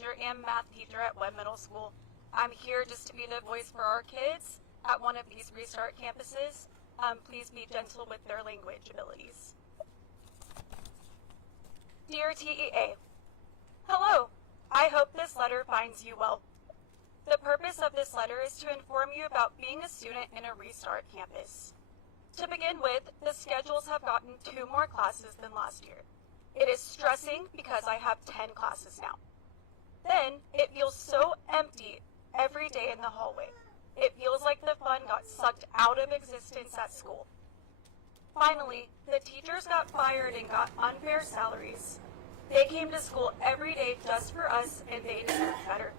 teacher and math teacher at Webb Middle School. I'm here just to be the voice for our kids at one of these Restart campuses. Please be gentle with their language abilities. Dear TEA, hello. I hope this letter finds you well. The purpose of this letter is to inform you about being a student in a Restart campus. To begin with, the schedules have gotten 2 more classes than last year. It is stressing because I have 10 classes now. Then, it feels so empty every day in the hallway. It feels like the fun got sucked out of existence at school. Finally, the teachers got fired and got unfair salaries. They came to school every day just for us, and they deserve better.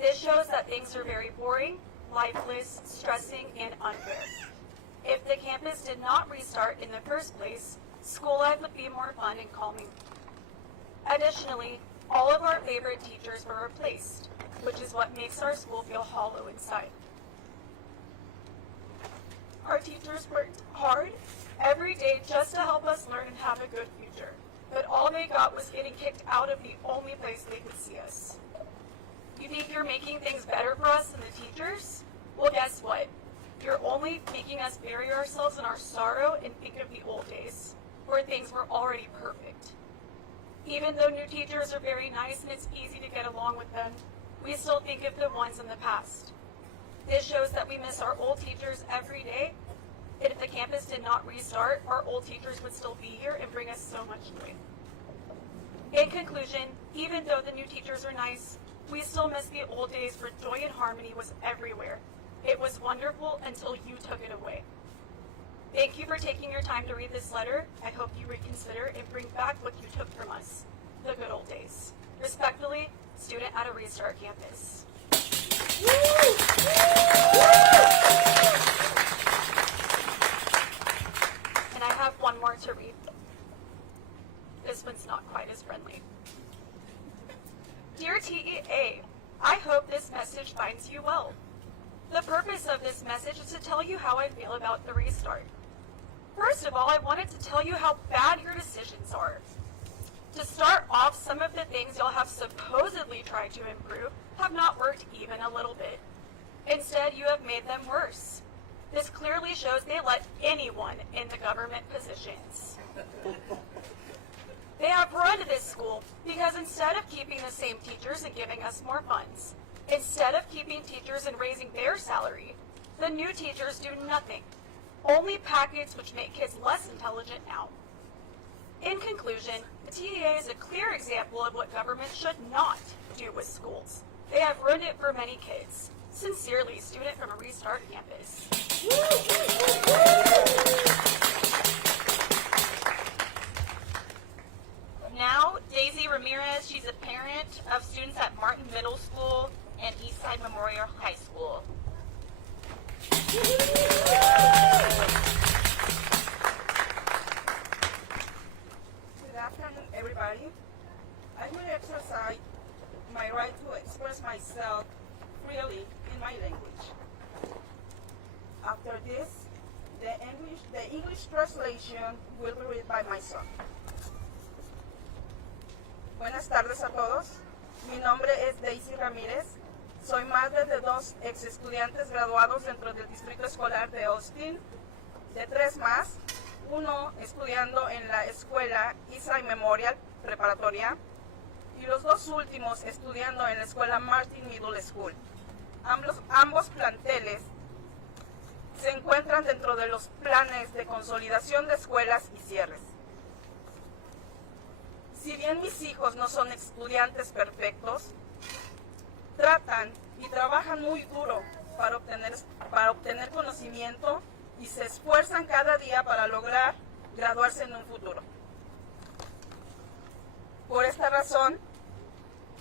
This shows that things are very boring, lifeless, stressing, and unfair. If the campus did not restart in the first place, school life would be more fun and calming. Additionally, all of our favorite teachers were replaced, which is what makes our school feel hollow inside. Our teachers worked hard every day just to help us learn and have a good future, but all they got was getting kicked out of the only place they could see us. You think you're making things better for us than the teachers? Well, guess what? You're only making us bury ourselves in our sorrow and think of the old days, where things were already perfect. Even though new teachers are very nice and it's easy to get along with them, we still think of the ones in the past. This shows that we miss our old teachers every day, and if the campus did not restart, our old teachers would still be here and bring us so much joy. In conclusion, even though the new teachers are nice, we still miss the old days where joy and harmony was everywhere. It was wonderful until you took it away. Thank you for taking your time to read this letter. I hope you reconsider and bring back what you took from us, the good old days. Respectfully, student at a Restart campus. And I have one more to read. This one's not quite as friendly. Dear TEA, I hope this message finds you well. The purpose of this message is to tell you how I feel about the restart. First of all, I wanted to tell you how bad your decisions are. To start off, some of the things y'all have supposedly tried to improve have not worked even a little bit. Instead, you have made them worse. This clearly shows they let anyone in the government positions. They have run this school because instead of keeping the same teachers and giving us more funds, instead of keeping teachers and raising their salary, the new teachers do nothing, only packets which make kids less intelligent now. In conclusion, the TEA is a clear example of what government should not do with schools. They have ruined it for many kids. Sincerely, student from a Restart campus. Now, Daisy Ramirez, she's a parent of students at Martin Middle School and Eastside Memorial High School. Good afternoon, everybody. I will exercise my right to express myself freely in my language. After this, the English translation will be read by my son. Buenas tardes a todos. Mi nombre es Daisy Ramírez. Soy madre de 2 ex estudiantes graduados dentro del distrito escolar de Austin, de 3 más, uno estudiando en la escuela Eastside Memorial Preparatoria y los 2 últimos estudiando en la escuela Martin Middle School. Ambos planteles se encuentran dentro de los planes de consolidación de escuelas y cierres. Si bien mis hijos no son estudiantes perfectos, tratan y trabajan muy duro para obtener conocimiento y se esfuerzan cada día para lograr graduarse en un futuro. Por esta razón,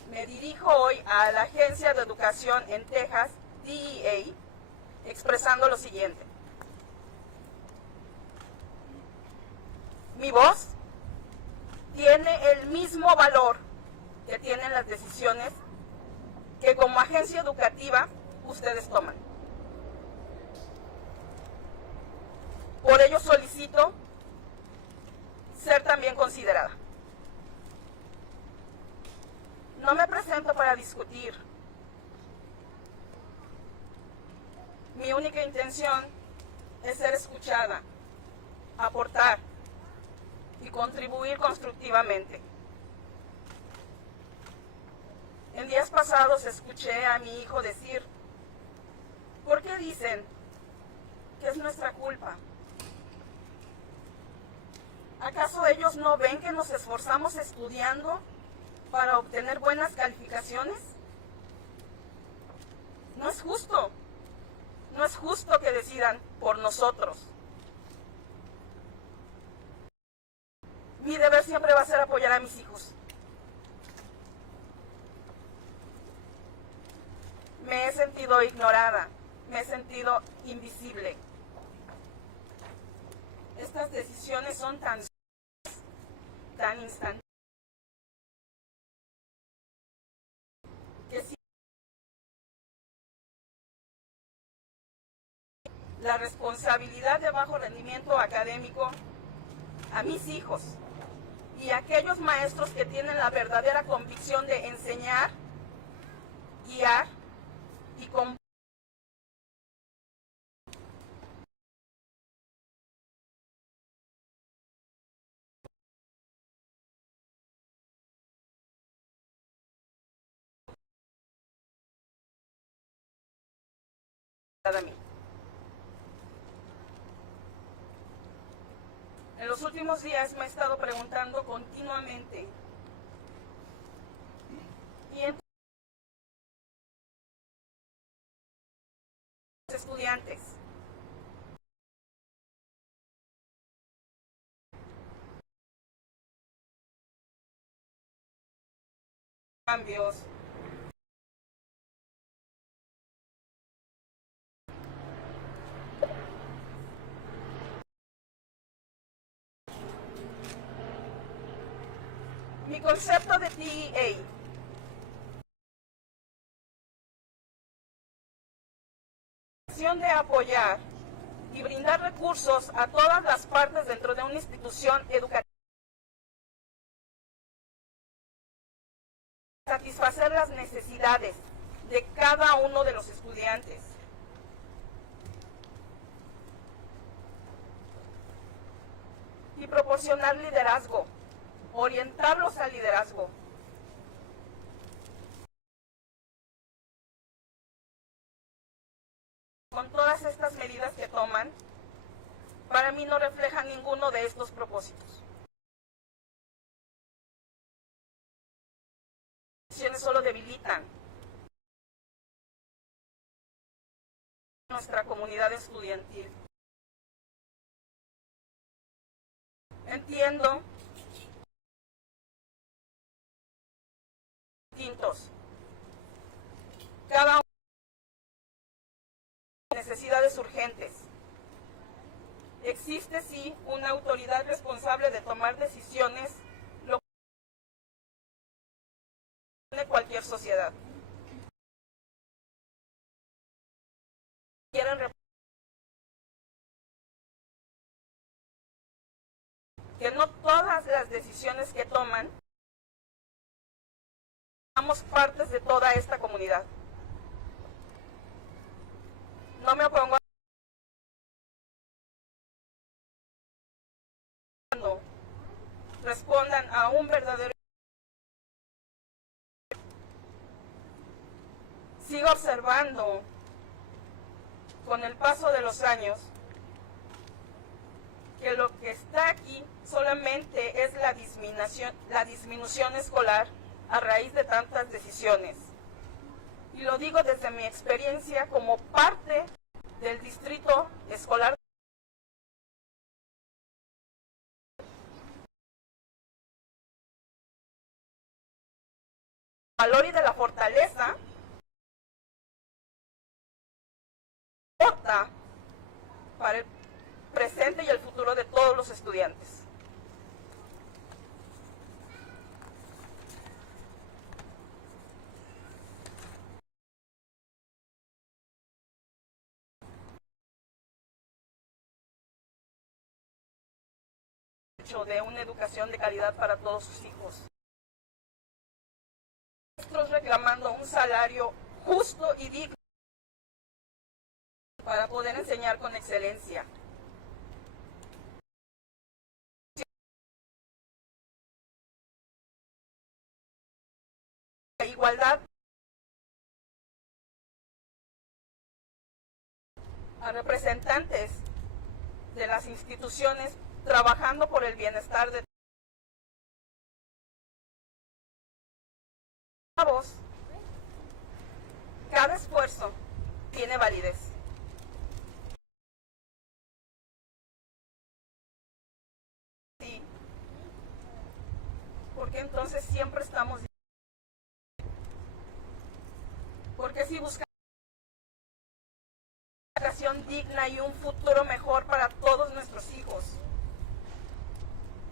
me dirijo hoy a la Agencia de Educación en Texas, DEA, expresando lo siguiente. Mi voz tiene el mismo valor que tienen las decisiones que como agencia educativa ustedes toman. Por ello solicito ser también considerada. No me presento para discutir. Mi única intención es ser escuchada, aportar y contribuir constructivamente. En días pasados escuché a mi hijo decir, ¿por qué dicen que es nuestra culpa? ¿Acaso ellos no ven que nos esforzamos estudiando para obtener buenas calificaciones? No es justo. No es justo que decidan por nosotros. Mi deber siempre va a ser apoyar a mis hijos. Me he sentido ignorada, me he sentido invisible. Estas decisiones son tan instantáneas que si la responsabilidad de bajo rendimiento académico a mis hijos y a aquellos maestros que tienen la verdadera convicción de enseñar, guiar y compartir a mí. En los últimos días me he estado preguntando continuamente, ¿y entonces estudiantes? Cambios. Mi concepto de TEA de apoyar y brindar recursos a todas las partes dentro de una institución educativa, satisfacer las necesidades de cada uno de los estudiantes. Y proporcionar liderazgo, orientarlos al liderazgo. Con todas estas medidas que toman, para mí no reflejan ninguno de estos propósitos. Las decisiones solo debilitan nuestra comunidad estudiantil. Entiendo distintos. Cada uno tiene necesidades urgentes. Existe sí una autoridad responsable de tomar decisiones, lo que tiene cualquier sociedad. Que no todas las decisiones que toman somos partes de toda esta comunidad. No me opongo a cuando respondan a un verdadero. Sigo observando con el paso de los años que lo que está aquí solamente es la disminución escolar a raíz de tantas decisiones. Y lo digo desde mi experiencia como parte del distrito escolar. El valor y de la fortaleza para el presente y el futuro de todos los estudiantes. De una educación de calidad para todos sus hijos. Nuestros reclamando un salario justo y digno para poder enseñar con excelencia. La igualdad a representantes de las instituciones trabajando por el bienestar de todos. Cada esfuerzo tiene validez. Sí. Porque entonces siempre estamos. Porque si buscamos una educación digna y un futuro mejor para todos nuestros hijos,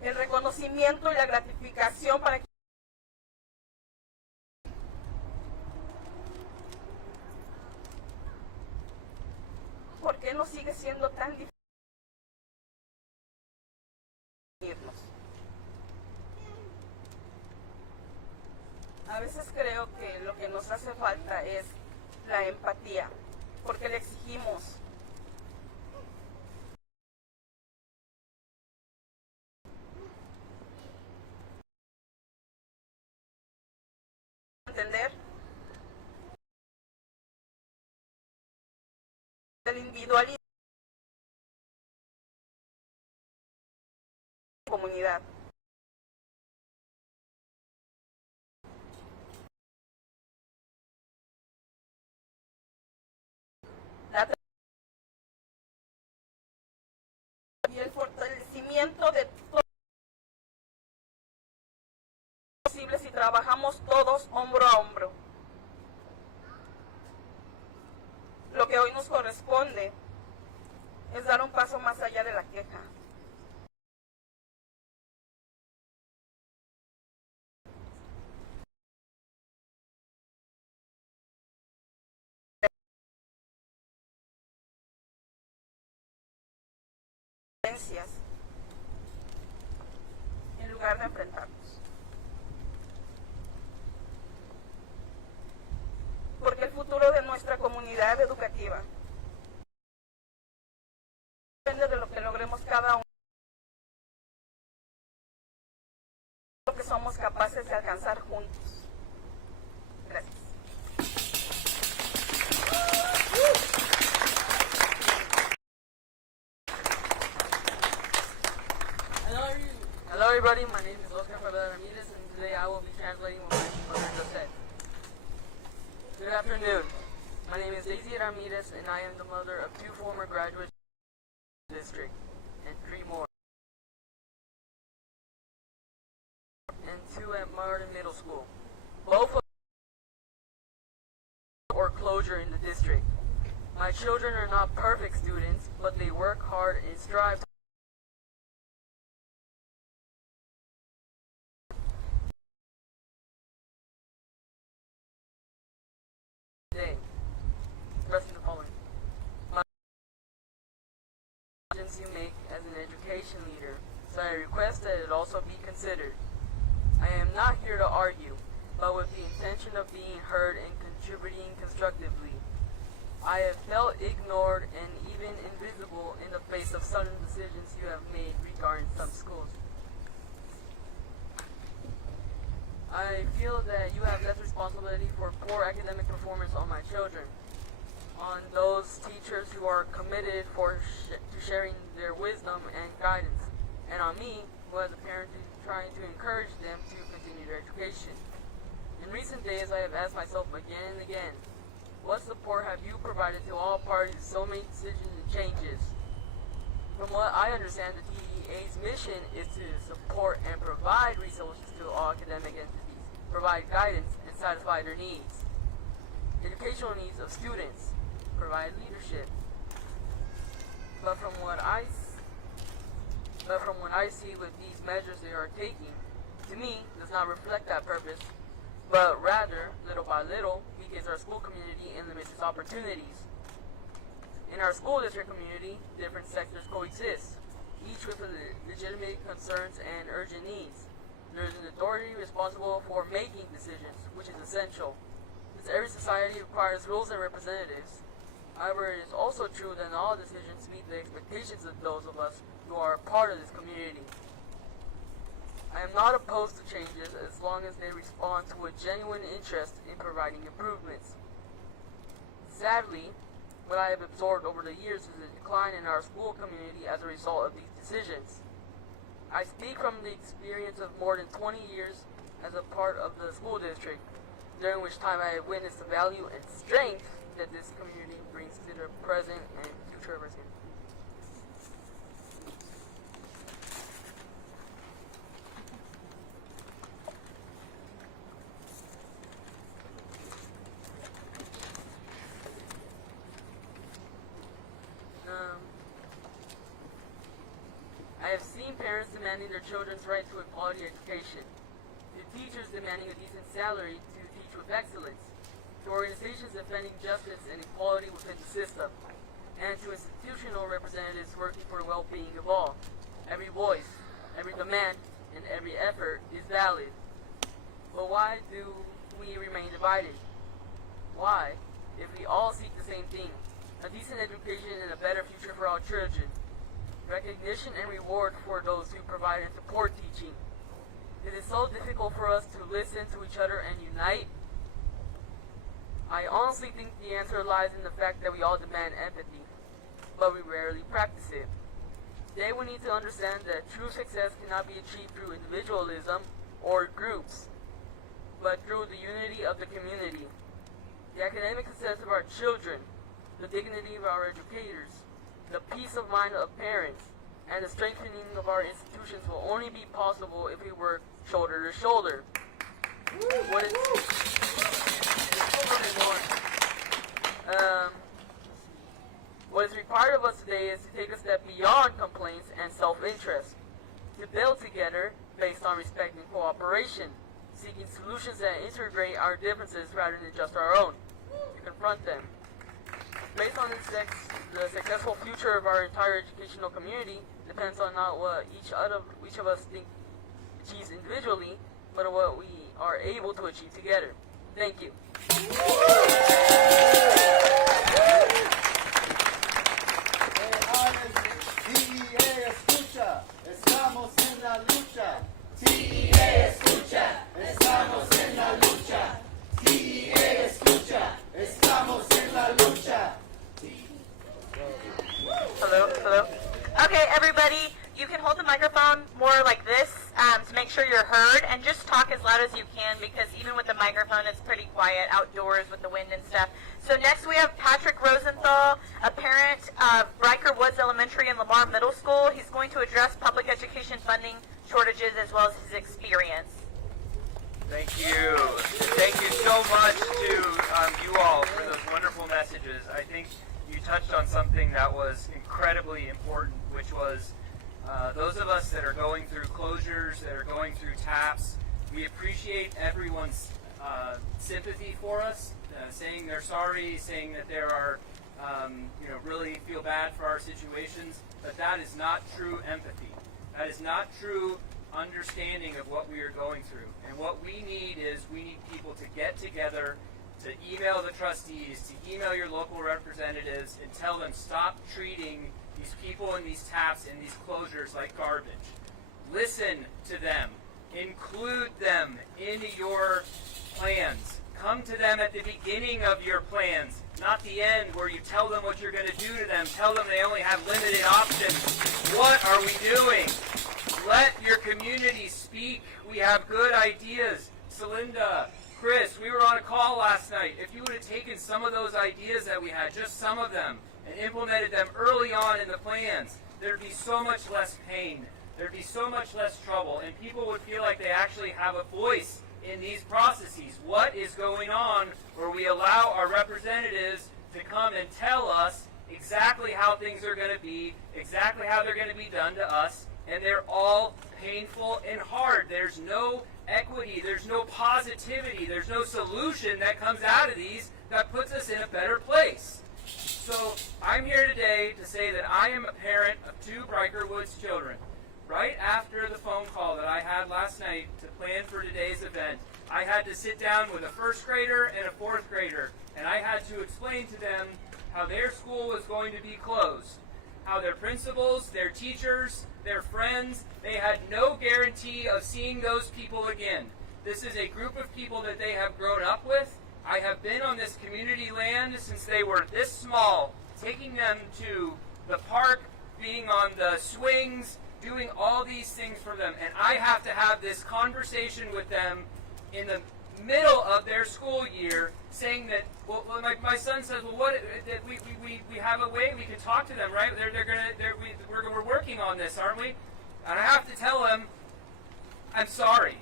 el reconocimiento y la gratificación para ¿por qué no sigue siendo tan difícil irnos? A veces creo que lo que nos hace falta es la empatía, porque le exigimos entender el individualismo de la comunidad. Y el fortalecimiento de todo posible si trabajamos todos hombro a hombro. Lo que hoy nos corresponde es dar un paso más allá de la queja. En lugar de enfrentarnos. Porque el futuro de nuestra comunidad educativa depende de lo que logremos cada uno, lo que somos capaces de alcanzar juntos. Gracias. Hello everybody, my name is Oscar Ramirez and today I will be translating what my mother just said. Good afternoon. My name is Daisy Ramirez and I am the mother of 2 former graduates of the district and 3 more. And 2 at Martin Middle School. Both of or closure in the district. My children are not perfect students, but they work hard and strive to today. Rest of the following. My decisions you make as an education leader, so I request that it also be considered. I am not here to argue, but with the intention of being heard and contributing constructively. I have felt ignored and even invisible in the face of sudden decisions you have made regarding some schools. I feel that you have less responsibility for poor academic performance on my children, on those teachers who are committed to sharing their wisdom and guidance, and on me, who as a parent is trying to encourage them to continue their education. In recent days, I have asked myself again and again, what support have you provided to all parties in so many decisions and changes? From what I understand, the TEA's mission is to support and provide resources to all academic entities, provide guidance, and satisfy their needs. Educational needs of students, provide leadership. But from what I see with these measures they are taking, to me, does not reflect that purpose, but rather, little by little, weakens our school community and limits its opportunities. In our school district community, different sectors coexist, each with legitimate concerns and urgent needs. There is an authority responsible for making decisions, which is essential, since every society requires rules and representatives. However, it is also true that not all decisions meet the expectations of those of us who are part of this community. I am not opposed to changes as long as they respond to a genuine interest in providing improvements. Sadly, what I have absorbed over the years is a decline in our school community as a result of these decisions. I speak from the experience of more than 20 years as a part of the school district, during which time I have witnessed the value and strength that this community brings to the present and future residents. I have seen parents demanding their children's right to a quality education, to teachers demanding a decent salary to teach with excellence, to organizations defending justice and equality within the system, and to institutional representatives working for the well-being of all. Every voice, every demand, and every effort is valid. But why do we remain divided? Why, if we all seek the same thing, a decent education and a better future for our children, recognition and reward for those who provide and support teaching? It is so difficult for us to listen to each other and unite. I honestly think the answer lies in the fact that we all demand empathy, but we rarely practice it. Today we need to understand that true success cannot be achieved through individualism or groups, but through the unity of the community. The academic success of our children, the dignity of our educators, the peace of mind of parents, and the strengthening of our institutions will only be possible if we work shoulder to shoulder. What is required of us today is to take a step beyond complaints and self-interest, to build together based on respect and cooperation, seeking solutions that integrate our differences rather than just our own, to confront them. Based on the successful future of our entire educational community depends on not what each of us think achieves individually, but on what we are able to achieve together. Thank you. TEA escucha, estamos en la lucha. TEA escucha, estamos en la lucha. TEA escucha, estamos en la lucha. Hello. Okay, everybody, you can hold the microphone more like this to make sure you're heard, and just talk as loud as you can, because even with the microphone, it's pretty quiet outdoors with the wind and stuff. So next we have Patrick Rosenthal, a parent of Riker Woods Elementary and Lamar Middle School. He's going to address public education funding shortages as well as his experience. Thank you. Thank you so much to you all for those wonderful messages. I think you touched on something that was incredibly important, which was those of us that are going through closures, that are going through TAPs, we appreciate everyone's sympathy for us, saying they're sorry, saying that there are, really feel bad for our situations, but that is not true empathy. That is not true understanding of what we are going through. And what we need is we need people to get together, to email the trustees, to email your local representatives and tell them stop treating these people in these TAPs and these closures like garbage. Listen to them. Include them in your plans. Come to them at the beginning of your plans, not the end where you tell them what you're going to do to them. Tell them they only have limited options. What are we doing? Let your community speak. We have good ideas. Celinda, Chris, we were on a call last night. If you would have taken some of those ideas that we had, just some of them, and implemented them early on in the plans, there'd be so much less pain. There'd be so much less trouble, and people would feel like they actually have a voice in these processes. What is going on where we allow our representatives to come and tell us exactly how things are going to be, exactly how they're going to be done to us, and they're all painful and hard. There's no equity, there's no positivity, there's no solution that comes out of these that puts us in a better place. So I'm here today to say that I am a parent of two Riker Woods children. right after the phone call that I had last night to plan for today's event, I had to sit down with a first grader and a fourth grader, and I had to explain to them how their school was going to be closed, how their principals, their teachers, their friends, they had no guarantee of seeing those people again. This is a group of people that they have grown up with. I have been on this community land since they were this small, taking them to the park, being on the swings, doing all these things for them. And I have to have this conversation with them in the middle of their school year, saying that, well, my son says, well, what? That we have a way we can talk to them, right? We're working on this, aren't we? And I have to tell them, I'm sorry.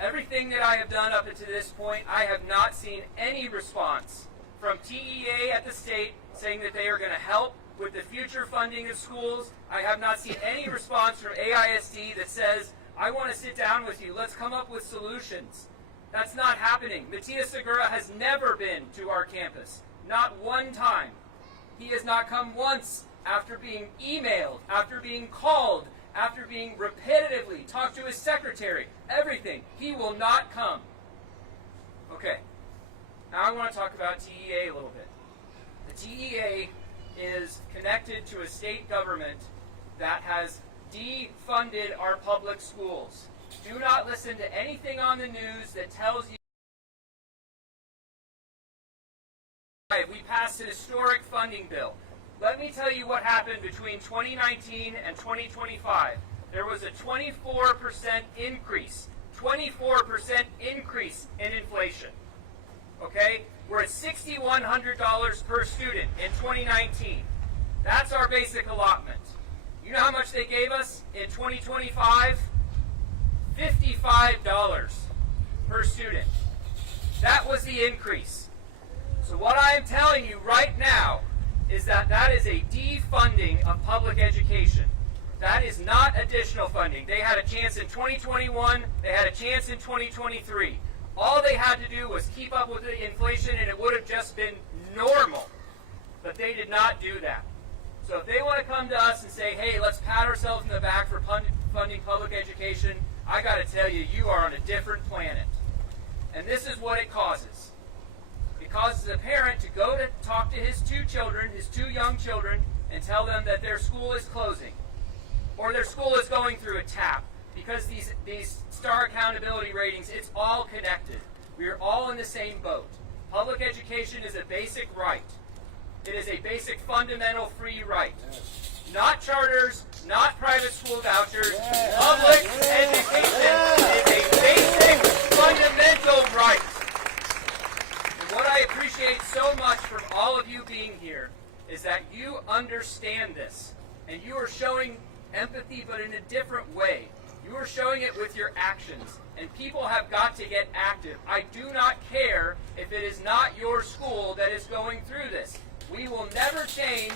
Everything that I have done up until this point, I have not seen any response from TEA at the state saying that they are going to help with the future funding of schools. I have not seen any response from AISD that says, I want to sit down with you. Let's come up with solutions. That's not happening. Matias Segura has never been to our campus. Not one time. He has not come once after being emailed, after being called, after being repetitively talked to his secretary. Everything. He will not come. Okay. Now I want to talk about TEA a little bit. The TEA is connected to a state government that has defunded our public schools. Do not listen to anything on the news that tells you we passed an historic funding bill. Let me tell you what happened between 2019 and 2025. There was a 24% increase. 24% increase in inflation. Okay? We're at $6,100 per student in 2019. That's our basic allotment. You know how much they gave us in 2025? $55 per student. That was the increase. So what I am telling you right now is that that is a defunding of public education. That is not additional funding. They had a chance in 2021. They had a chance in 2023. All they had to do was keep up with the inflation and it would have just been normal. But they did not do that. So if they want to come to us and say, hey, let's pat ourselves in the back for funding public education, I got to tell you, you are on a different planet. And this is what it causes. It causes a parent to go to talk to his two children, his two young children, and tell them that their school is closing. Or their school is going through a TAP. Because these star accountability ratings, it's all connected. We are all in the same boat. Public education is a basic right. It is a basic fundamental free right. Not charters, not private school vouchers. Public education is a basic fundamental right. And what I appreciate so much from all of you being here is that you understand this. And you are showing empathy, but in a different way. You are showing it with your actions. And people have got to get active. I do not care if it is not your school that is going through this. We will never change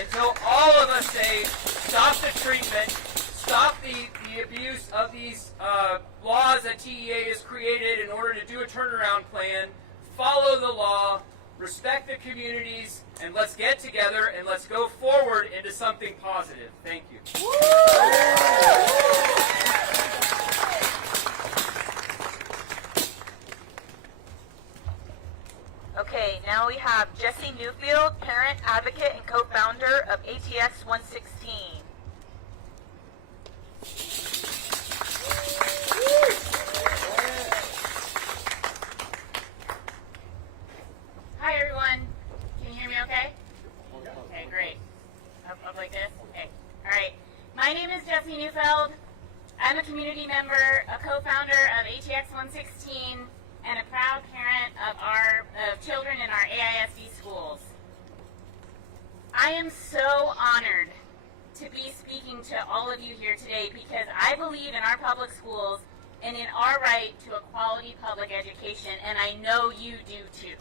until all of us say, stop the treatment, stop the abuse of these laws that TEA has created in order to do a turnaround plan, follow the law, respect the communities, and let's get together and let's go forward into something positive. Thank you. Okay, now we have Jesse Newfield, parent, advocate, and co-founder of ATX 116. Hi everyone. Can you hear me okay? Okay, great. Up like this? Okay. Alright. My name is Jesse Newfield. I'm a community member, a co-founder of ATX 116, and a proud parent of children in our AISD schools. I am so honored to be speaking to all of you here today because I believe in our public schools and in our right to a quality public education, and I know you do too.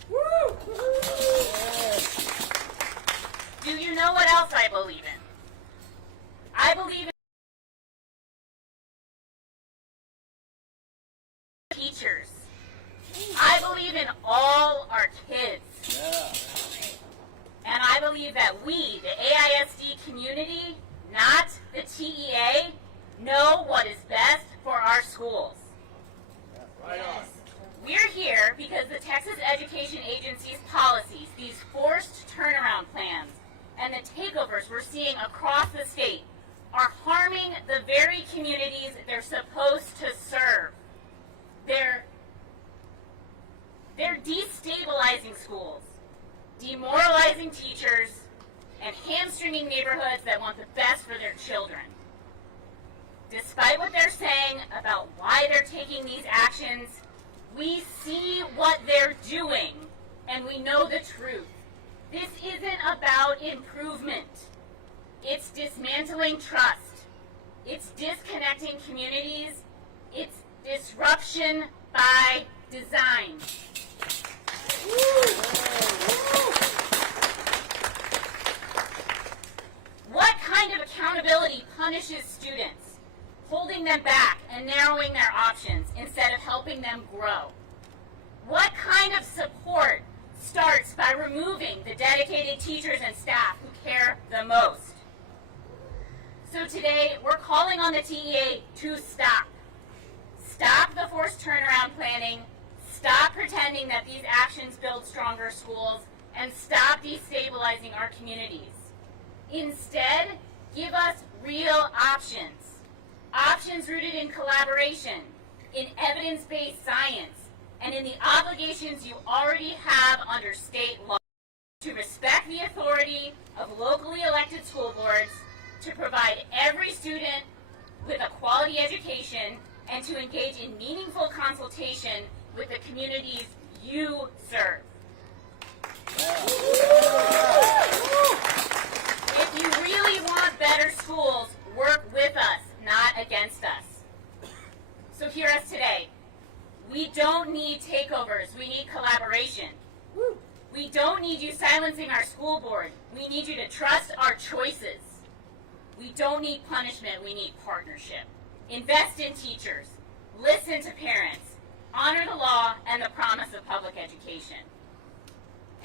Do you know what else I believe in? I believe in teachers. I believe in all our kids. And I believe that we, the AISD community, not the TEA, know what is best for our schools. Right on. We're here because the Texas Education Agency's policies, these forced turnaround plans, and the takeovers we're seeing across the state are harming the very communities they're supposed to serve. They're destabilizing schools, demoralizing teachers, and hamstringing neighborhoods that want the best for their children. Despite what they're saying about why they're taking these actions, we see what they're doing, and we know the truth. This isn't about improvement. It's dismantling trust. It's disconnecting communities. It's disruption by design. What kind of accountability punishes students, holding them back and narrowing their options instead of helping them grow? What kind of support starts by removing the dedicated teachers and staff who care the most? So today, we're calling on the TEA to stop. Stop the forced turnaround planning, stop pretending that these actions build stronger schools, and stop destabilizing our communities. Instead, give us real options. Options rooted in collaboration, in evidence-based science, and in the obligations you already have under state law. To respect the authority of locally elected school boards, to provide every student with a quality education, and to engage in meaningful consultation with the communities you serve. If you really want better schools, work with us, not against us. So hear us today. We don't need takeovers, we need collaboration. We don't need you silencing our school board. We need you to trust our choices. We don't need punishment, we need partnership. Invest in teachers, listen to parents, honor the law and the promise of public education.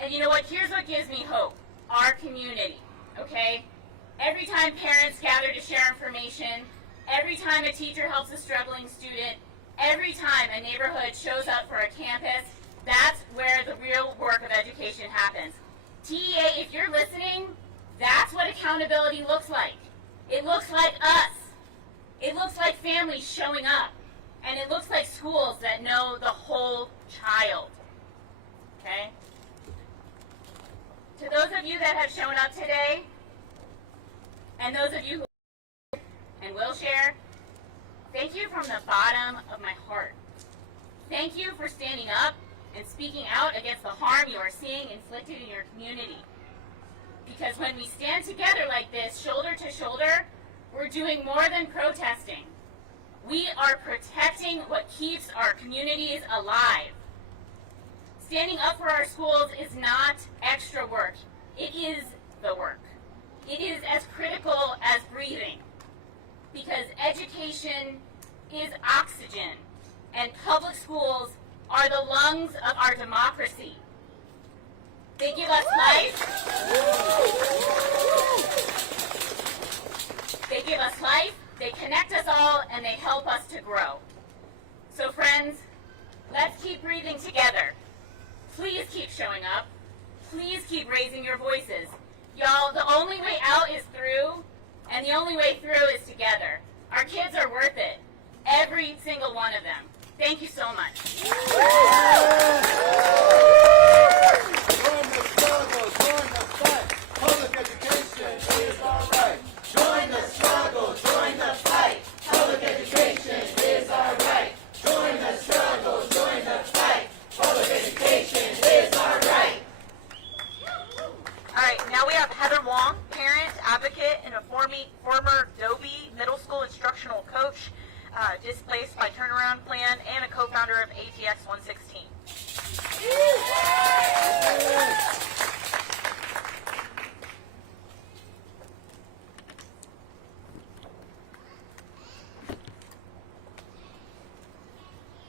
And you know what, here's what gives me hope. Our community, okay? Every time parents gather to share information, every time a teacher helps a struggling student, every time a neighborhood shows up for a campus, that's where the real work of education happens. TEA, if you're listening, that's what accountability looks like. It looks like us. It looks like families showing up. And it looks like schools that know the whole child. Okay? To those of you that have shown up today, and those of you who and will share, thank you from the bottom of my heart. Thank you for standing up and speaking out against the harm you are seeing inflicted in your community. Because when we stand together like this, shoulder to shoulder, we're doing more than protesting. We are protecting what keeps our communities alive. Standing up for our schools is not extra work. It is the work. It is as critical as breathing. Because education is oxygen, and public schools are the lungs of our democracy. They give us life. They give us life, they connect us all, and they help us to grow. So friends, let's keep breathing together. Please keep showing up. Please keep raising your voices. Y'all, the only way out is through, and the only way through is together. Our kids are worth it. Every single one of them. Thank you so much. Join the struggle, join the fight. Public education is all right. Join the struggle, join the fight. Public education is all right. Join the struggle, join the fight. Public education is all right. All right, now we have Heather Wong, parent, advocate, and a former Dobie Middle School instructional coach, displaced by turnaround plan, and a co-founder of ATX 116.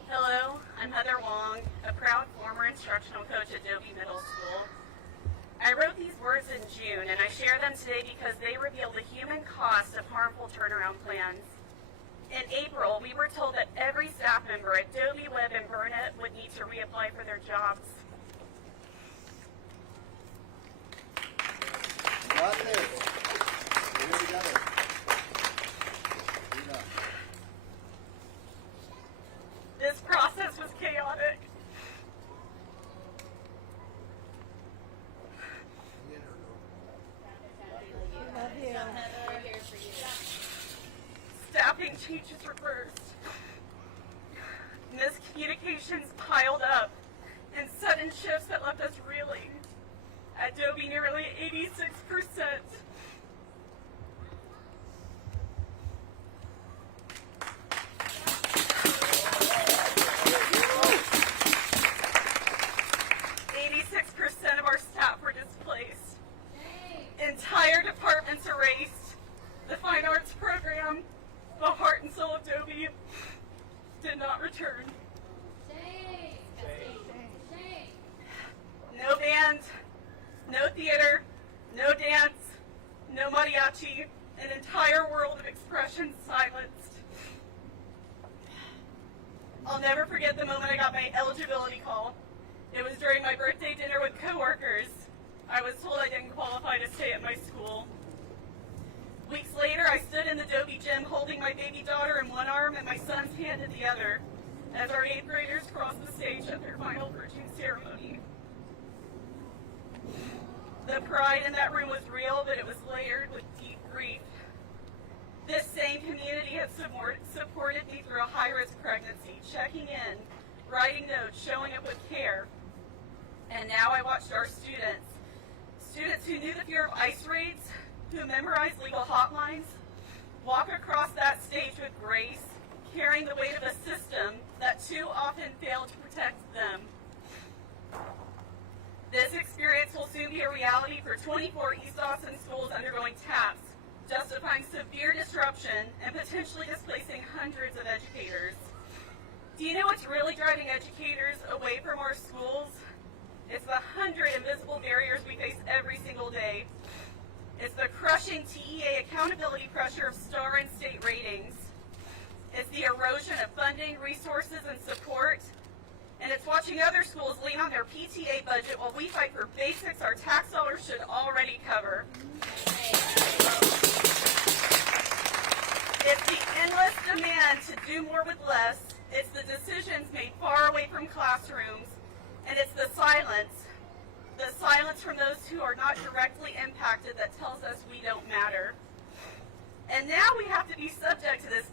Hello, I'm Heather Wong, a proud former instructional coach at Dobie Middle School. I wrote these words in June, and I share them today because they reveal the human cost of harmful turnaround plans. In April, we were told that every staff member at Adobe, Web, and Burnett would need to reapply for their jobs. Got this. We're here together. We know. This process was chaotic. Staffing changes reversed. Miscommunications piled up, and sudden shifts that left us reeling. At Adobe, nearly 86%. Of our staff were displaced. Entire departments erased. The fine arts program, the heart and soul of Adobe, did not return. No band, no theater, no dance, no mariachi, an entire world of expression silenced. I'll never forget the moment I got my eligibility call. It was during my birthday dinner with coworkers. I was told I didn't qualify to stay at my school. Weeks later, I stood in the Adobe gym holding my baby daughter in one arm and my son's hand in the other, as our 8th graders crossed the stage at their final bridging ceremony. The pride in that room was real, but it was layered with deep grief. This same community had supported me through a high-risk pregnancy, checking in, writing notes, showing up with care. And now I watched our students who knew the fear of ICE raids, who memorized legal hotlines, walk across that stage with grace, carrying the weight of a system that too often failed to protect them. This experience will soon be a reality for 24 East Austin schools undergoing TAPs, justifying severe disruption and potentially displacing hundreds of educators. Do you know what's really driving educators away from our schools? It's the 100 invisible barriers we face every single day. It's the crushing TEA accountability pressure of star and state ratings. It's the erosion of funding, resources, and support. And it's watching other schools lean on their PTA budget while we fight for basics our tax dollars should already cover. It's the endless demand to do more with less. It's the decisions made far away from classrooms. And it's the silence from those who are not directly impacted that tells us we don't matter. And now we have to be subject to this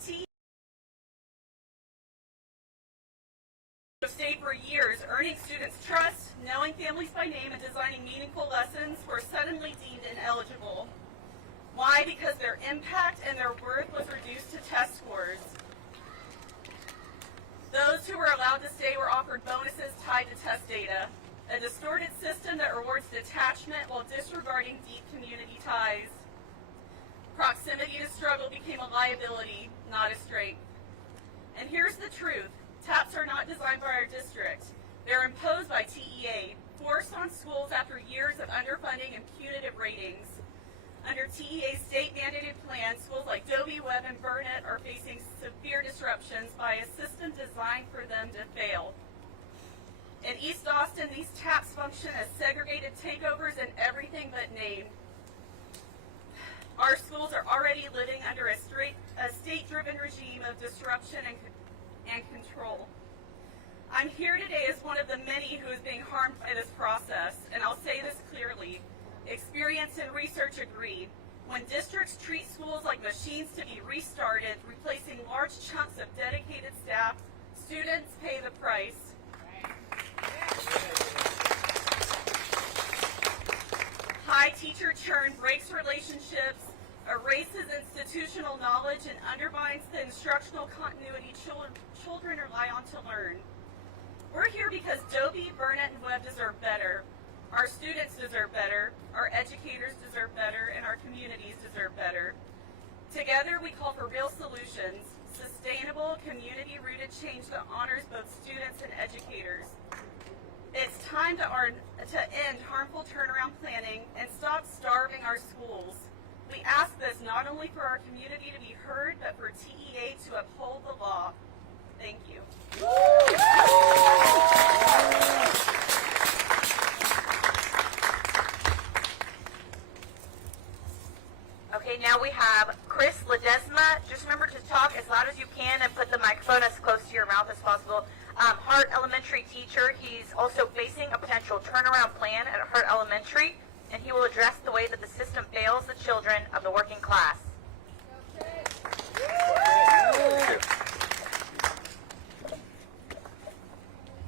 stayed for years, earning students' trust, knowing families by name, and designing meaningful lessons were suddenly deemed ineligible. Why? Because their impact and their worth was reduced to test scores. Those who were allowed to stay were offered bonuses tied to test data, a distorted system that rewards detachment while disregarding deep community ties. Proximity to struggle became a liability, not a strength. And here's the truth. TAPs are not designed by our district. They're imposed by TEA, forced on schools after years of underfunding and punitive ratings. Under TEA's state-mandated plan, schools like Adobe, Web, and Burnett are facing severe disruptions by a system designed for them to fail. In East Austin, these TAPs function as segregated takeovers in everything but name. Our schools are already living under a state-driven regime of disruption and control. I'm here today as one of the many who is being harmed by this process, and I'll say this clearly. Experience and research agree. When districts treat schools like machines to be restarted, replacing large chunks of dedicated staff, students pay the price. High teacher churn breaks relationships, erases institutional knowledge, and undermines the instructional continuity children rely on to learn. We're here because Adobe, Burnett, and Webb deserve better. Our students deserve better, our educators deserve better, and our communities deserve better. Together, we call for real solutions, sustainable, community-rooted change that honors both students and educators. It's time to end harmful turnaround planning and stop starving our schools. We ask this not only for our community to be heard, but for TEA to uphold the law. Thank you. Okay, now we have Chris Ledesma. Just remember to talk as loud as you can and put the microphone as close to your mouth as possible. Hart Elementary teacher. He's also facing a potential turnaround plan at Hart Elementary, and he will address the way that the system fails the children of the working class.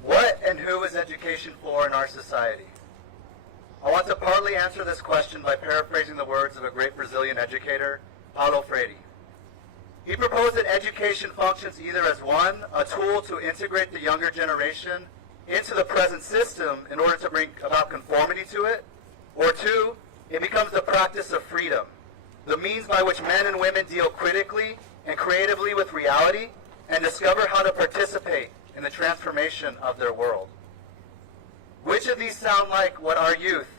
What and who is education for in our society? I want to partly answer this question by paraphrasing the words of a great Brazilian educator, Paulo Freire. He proposed that education functions either as one, a tool to integrate the younger generation into the present system in order to bring about conformity to it, or two, it becomes the practice of freedom, the means by which men and women deal critically and creatively with reality and discover how to participate in the transformation of their world. Which of these sound like what our youth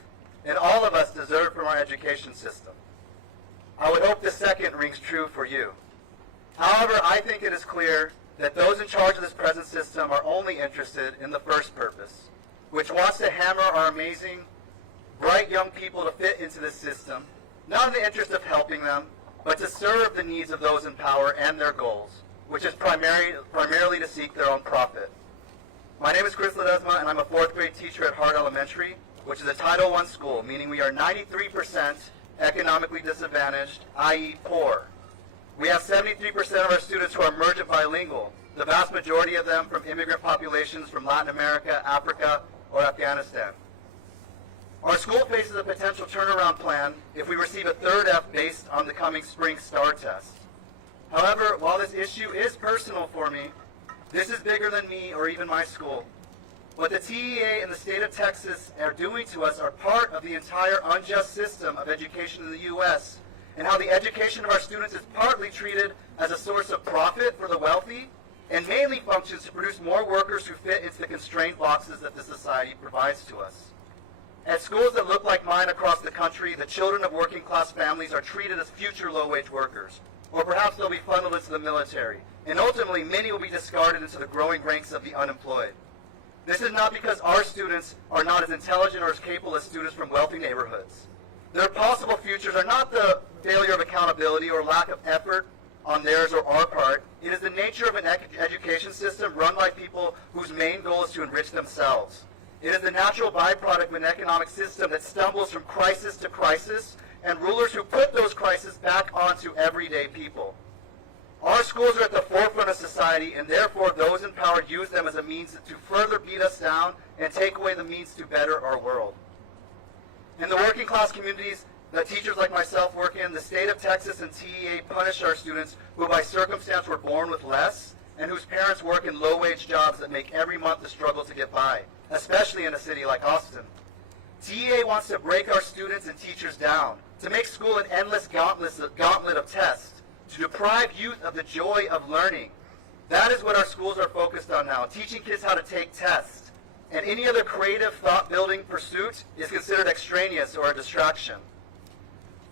and all of us deserve from our education system? I would hope the second rings true for you. However, I think it is clear that those in charge of this present system are only interested in the first purpose, which wants to hammer our amazing, bright young people to fit into this system, not in the interest of helping them, but to serve the needs of those in power and their goals, which is primarily to seek their own profit. My name is Chris Ledesma, and I'm a 4th grade teacher at Hart Elementary, which is a Title I school, meaning we are 93% economically disadvantaged, i.e. poor. We have 73% of our students who are emergent bilingual, the vast majority of them from immigrant populations from Latin America, Africa, or Afghanistan. Our school faces a potential turnaround plan if we receive a 3rd F based on the coming spring STAR test. However, while this issue is personal for me, this is bigger than me or even my school. What the TEA and the state of Texas are doing to us are part of the entire unjust system of education in the U.S., and how the education of our students is partly treated as a source of profit for the wealthy and mainly functions to produce more workers who fit into the constrained boxes that the society provides to us. At schools that look like mine across the country, the children of working class families are treated as future low-wage workers, or perhaps they'll be funneled into the military, and ultimately many will be discarded into the growing ranks of the unemployed. This is not because our students are not as intelligent or as capable as students from wealthy neighborhoods. Their possible futures are not the failure of accountability or lack of effort on theirs or our part. It is the nature of an education system run by people whose main goal is to enrich themselves. It is the natural byproduct of an economic system that stumbles from crisis to crisis, and rulers who put those crises back onto everyday people. Our schools are at the forefront of society, and therefore those in power use them as a means to further beat us down and take away the means to better our world. In the working class communities that teachers like myself work in, the state of Texas and TEA punish our students who by circumstance were born with less and whose parents work in low-wage jobs that make every month a struggle to get by, especially in a city like Austin. TEA wants to break our students and teachers down, to make school an endless gauntlet of tests, to deprive youth of the joy of learning. That is what our schools are focused on now, teaching kids how to take tests. And any other creative, thought-building pursuit is considered extraneous or a distraction.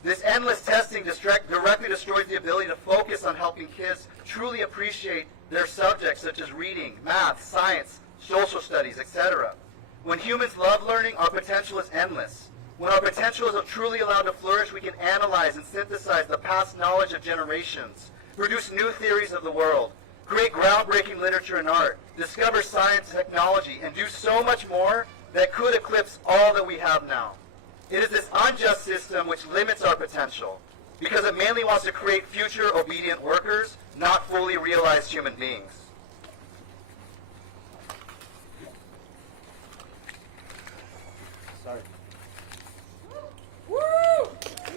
This endless testing directly destroys the ability to focus on helping kids truly appreciate their subjects such as reading, math, science, social studies, etc. When humans love learning, our potential is endless. When our potential is truly allowed to flourish, we can analyze and synthesize the past knowledge of generations, produce new theories of the world, create groundbreaking literature and art, discover science, technology, and do so much more that could eclipse all that we have now. It is this unjust system which limits our potential, because it mainly wants to create future obedient workers, not fully realized human beings. Sorry.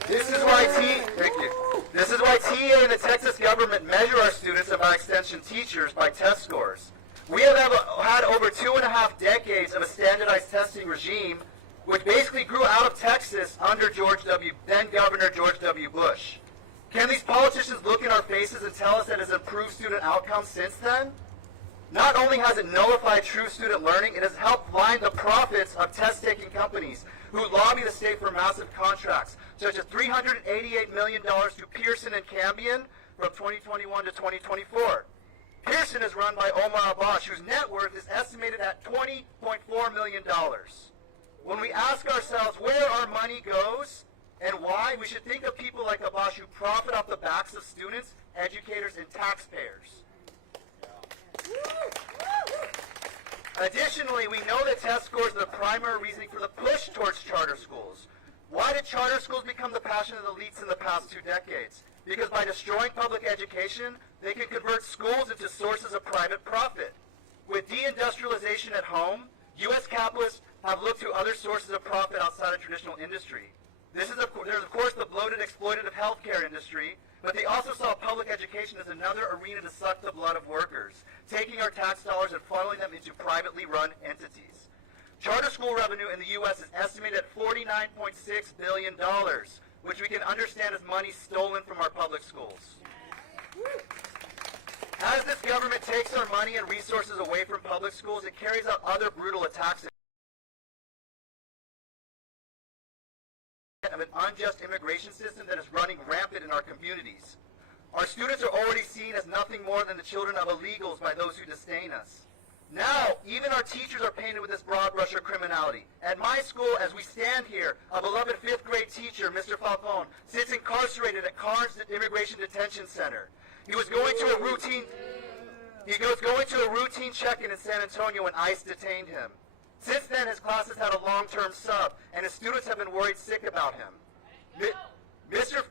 This is why TEA and the Texas government measure our students and by extension teachers by test scores. We have had over 2.5 decades of a standardized testing regime, which basically grew out of Texas under then Governor George W. Bush. Can these politicians look in our faces and tell us that it has improved student outcomes since then? Not only has it nullified true student learning, it has helped blind the profits of test-taking companies who lobby the state for massive contracts, such as $388 million to Pearson and Cambion from 2021 to 2024. Pearson is run by Omar Abash, whose net worth is estimated at $20.4 million. When we ask ourselves where our money goes and why, we should think of people like Abash who profit off the backs of students, educators, and taxpayers. Additionally, we know that test scores are the primary reason for the push towards charter schools. Why did charter schools become the passion of the elites in the past 2 decades? Because by destroying public education, they can convert schools into sources of private profit. With deindustrialization at home, U.S. capitalists have looked to other sources of profit outside of traditional industry. There's of course the bloated, exploitative healthcare industry, but they also saw public education as another arena to suck the blood of workers, taking our tax dollars and funneling them into privately run entities. Charter school revenue in the U.S. is estimated at $49.6 billion, which we can understand as money stolen from our public schools. As this government takes our money and resources away from public schools, it carries out other brutal attacks of an unjust immigration system that is running rampant in our communities. Our students are already seen as nothing more than the children of illegals by those who disdain us. Now, even our teachers are painted with this broad brush of criminality. At my school, as we stand here, a beloved 5th grade teacher, Mr. Falcone, sits incarcerated at Carnes Immigration Detention Center. He was going to a routine check-in in San Antonio when ICE detained him. Since then, his class has had a long-term sub, and his students have been worried sick about him. Mr.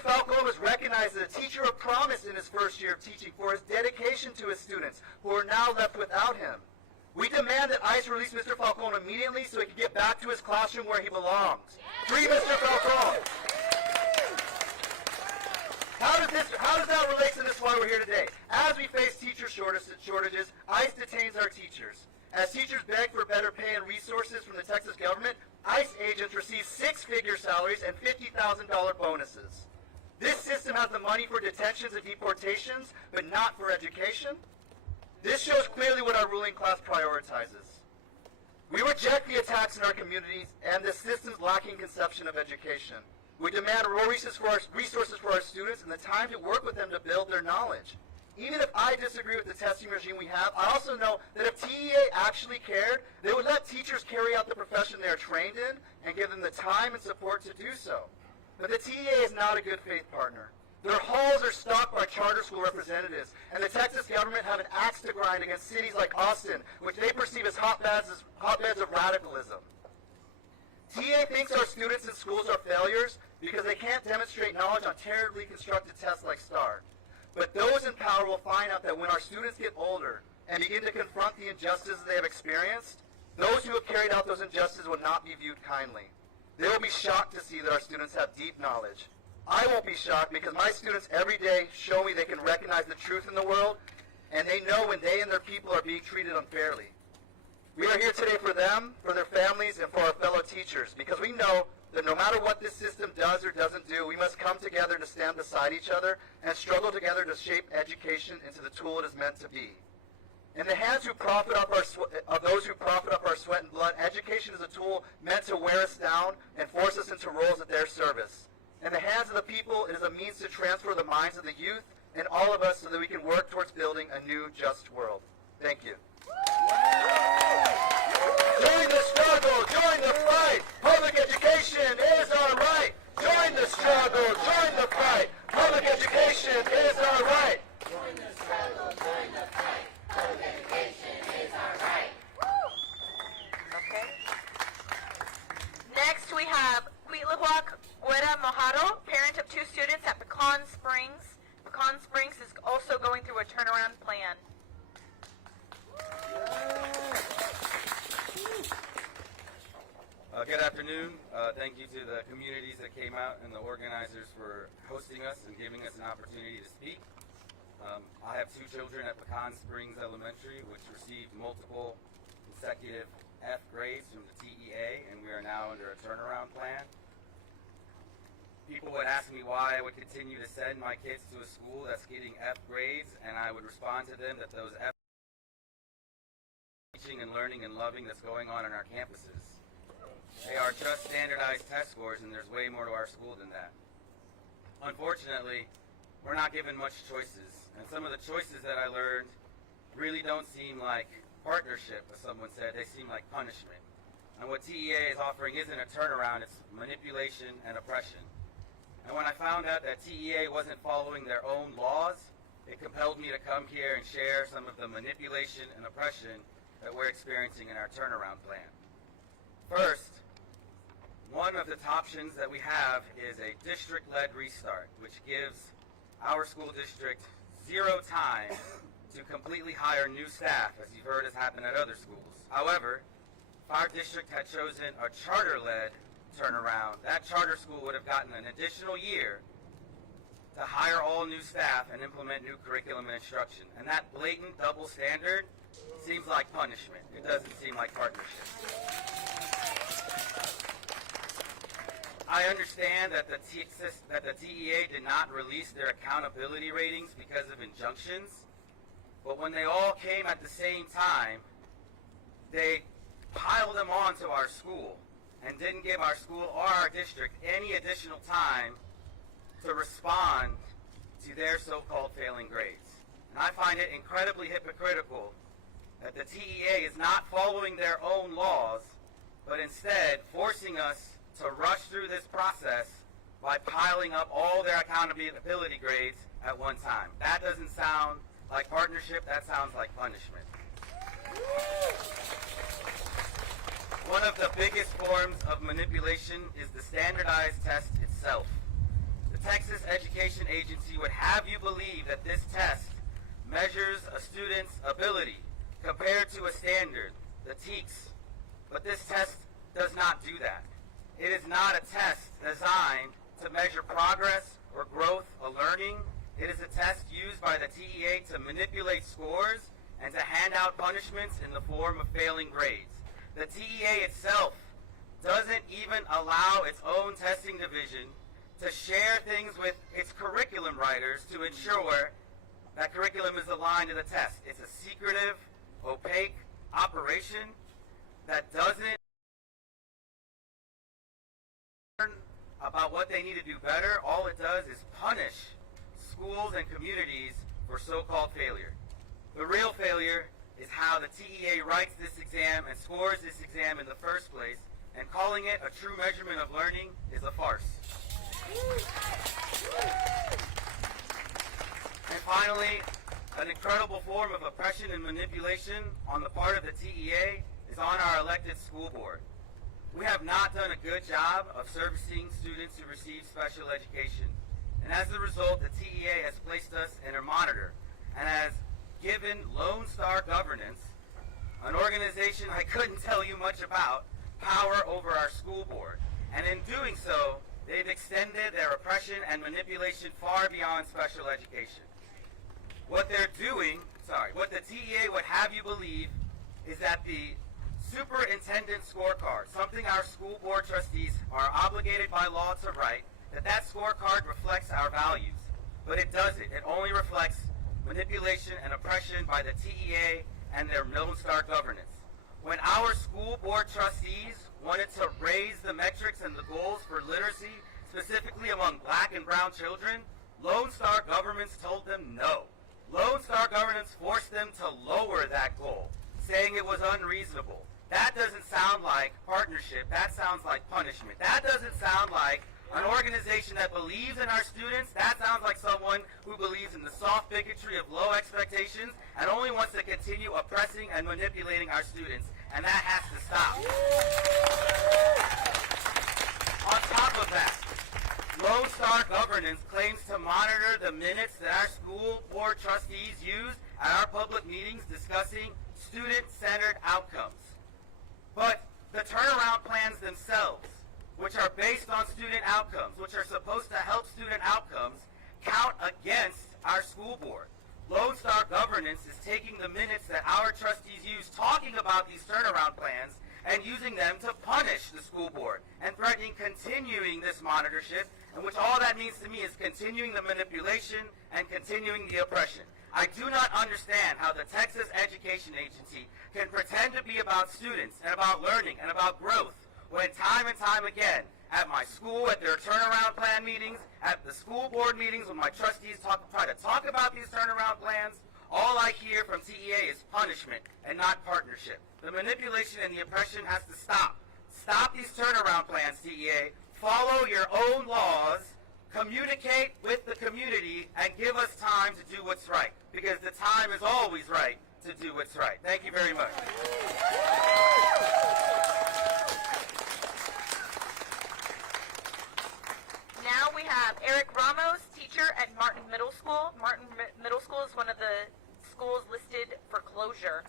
Falcone was recognized as a teacher of promise in his first year of teaching for his dedication to his students, who are now left without him. We demand that ICE release Mr. Falcone immediately so he can get back to his classroom where he belongs. Free Mr. Falcone! How does that relate to this why we're here today? As we face teacher shortages, ICE detains our teachers. As teachers beg for better pay and resources from the Texas government, ICE agents receive 6-figure salaries and $50,000 bonuses. This system has the money for detentions and deportations, but not for education. This shows clearly what our ruling class prioritizes. We reject the attacks in our communities and the system's lacking conception of education. We demand more resources for our students and the time to work with them to build their knowledge. Even if I disagree with the testing regime we have, I also know that if TEA actually cared, they would let teachers carry out the profession they are trained in and give them the time and support to do so. But the TEA is not a good faith partner. Their halls are stocked by charter school representatives, and the Texas government have an axe to grind against cities like Austin, which they perceive as hotbeds of radicalism. TEA thinks our students in schools are failures because they can't demonstrate knowledge on terribly constructed tests like STAR. But those in power will find out that when our students get older and begin to confront the injustices they have experienced, those who have carried out those injustices will not be viewed kindly. They will be shocked to see that our students have deep knowledge. I won't be shocked because my students every day show me they can recognize the truth in the world, and they know when they and their people are being treated unfairly. We are here today for them, for their families, and for our fellow teachers, because we know that no matter what this system does or doesn't do, we must come together to stand beside each other and struggle together to shape education into the tool it is meant to be. In the hands of those who profit off our sweat and blood, education is a tool meant to wear us down and force us into roles at their service. In the hands of the people, it is a means to transfer the minds of the youth and all of us so that we can work towards building a new, just world. Thank you. Join the struggle, join the fight. Public education is our right. Join the struggle, join the fight. Public education is our right. Join the struggle, join the fight. Public education is our right. Okay. Next we have Huitlahuac Guerra Mojado, parent of 2 students at Pecan Springs. Pecan Springs is also going through a turnaround plan. Good afternoon. Thank you to the communities that came out and the organizers for hosting us and giving us an opportunity to speak. I have 2 children at Pecan Springs Elementary, which received multiple consecutive F grades from the TEA, and we are now under a turnaround plan. people would ask me why I would continue to send my kids to a school that's getting F grades, and I would respond to them that those F teaching and learning and loving that's going on in our campuses. They are just standardized test scores, and there's way more to our school than that. Unfortunately, we're not given much choices, and some of the choices that I learned really don't seem like partnership, as someone said. They seem like punishment. And what TEA is offering isn't a turnaround, it's manipulation and oppression. And when I found out that TEA wasn't following their own laws, it compelled me to come here and share some of the manipulation and oppression that we're experiencing in our turnaround plan. First, one of the options that we have is a district-led restart, which gives our school district 0 time to completely hire new staff, as you've heard has happened at other schools. However, if our district had chosen a charter-led turnaround, that charter school would have gotten an additional year to hire all new staff and implement new curriculum and instruction. And that blatant double standard seems like punishment. It doesn't seem like partnership. I understand that the TEA did not release their accountability ratings because of injunctions, but when they all came at the same time, they piled them onto our school and didn't give our school or our district any additional time to respond to their so-called failing grades. And I find it incredibly hypocritical that the TEA is not following their own laws, but instead forcing us to rush through this process by piling up all their accountability grades at one time. That doesn't sound like partnership, that sounds like punishment. One of the biggest forms of manipulation is the standardized test itself. The Texas Education Agency would have you believe that this test measures a student's ability compared to a standard, the TEKS, but this test does not do that. It is not a test designed to measure progress or growth of learning. It is a test used by the TEA to manipulate scores and to hand out punishments in the form of failing grades. The TEA itself doesn't even allow its own testing division to share things with its curriculum writers to ensure that curriculum is aligned to the test. It's a secretive, opaque operation that doesn't learn about what they need to do better. All it does is punish schools and communities for so-called failure. The real failure is how the TEA writes this exam and scores this exam in the first place, and calling it a true measurement of learning is a farce. And finally, an incredible form of oppression and manipulation on the part of the TEA is on our elected school board. We have not done a good job of servicing students who receive special education. And as a result, the TEA has placed us in a monitor and has given Lone Star Governance, an organization I couldn't tell you much about, power over our school board. And in doing so, they've extended their oppression and manipulation far beyond special education. What the TEA would have you believe is that the superintendent scorecard, something our school board trustees are obligated by law to write, that scorecard reflects our values. But it doesn't. It only reflects manipulation and oppression by the TEA and their Lone Star Governance. When our school board trustees wanted to raise the metrics and the goals for literacy, specifically among Black and brown children, Lone Star Governments told them no. Lone Star Governance forced them to lower that goal, saying it was unreasonable. That doesn't sound like partnership. That sounds like punishment. That doesn't sound like an organization that believes in our students. That sounds like someone who believes in the soft bigotry of low expectations and only wants to continue oppressing and manipulating our students. And that has to stop. On top of that, Lone Star Governance claims to monitor the minutes that our school board trustees use at our public meetings discussing student-centered outcomes. But the turnaround plans themselves, which are based on student outcomes, which are supposed to help student outcomes, count against our school board. Lone Star Governance is taking the minutes that our trustees use talking about these turnaround plans and using them to punish the school board and threatening continuing this monitorship, and which all that means to me is continuing the manipulation and continuing the oppression. I do not understand how the Texas Education Agency can pretend to be about students and about learning and about growth when time and time again at my school, at their turnaround plan meetings, at the school board meetings when my trustees try to talk about these turnaround plans, all I hear from TEA is punishment and not partnership. The manipulation and the oppression has to stop. Stop these turnaround plans, TEA. Follow your own laws, communicate with the community, and give us time to do what's right, because the time is always right to do what's right. Thank you very much. Now we have Eric Ramos, teacher at Martin Middle School. Martin Middle School is one of the schools listed for closure.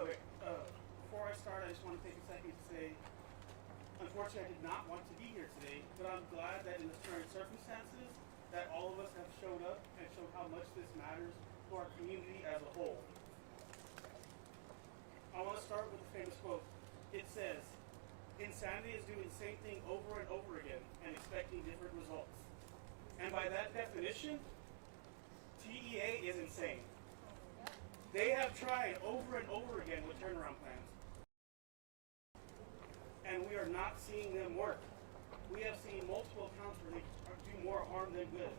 Okay, before I start, I just want to take a second to say, unfortunately, I did not want to be here today, but I'm glad that in the current circumstances, that all of us have showed up and showed how much this matters to our community as a whole. I want to start with a famous quote. It says, "Insanity is doing the same thing over and over again and expecting different results." And by that definition, TEA is insane. They have tried over and over again with turnaround plans, and we are not seeing them work. We have seen multiple accounts where they do more harm than good.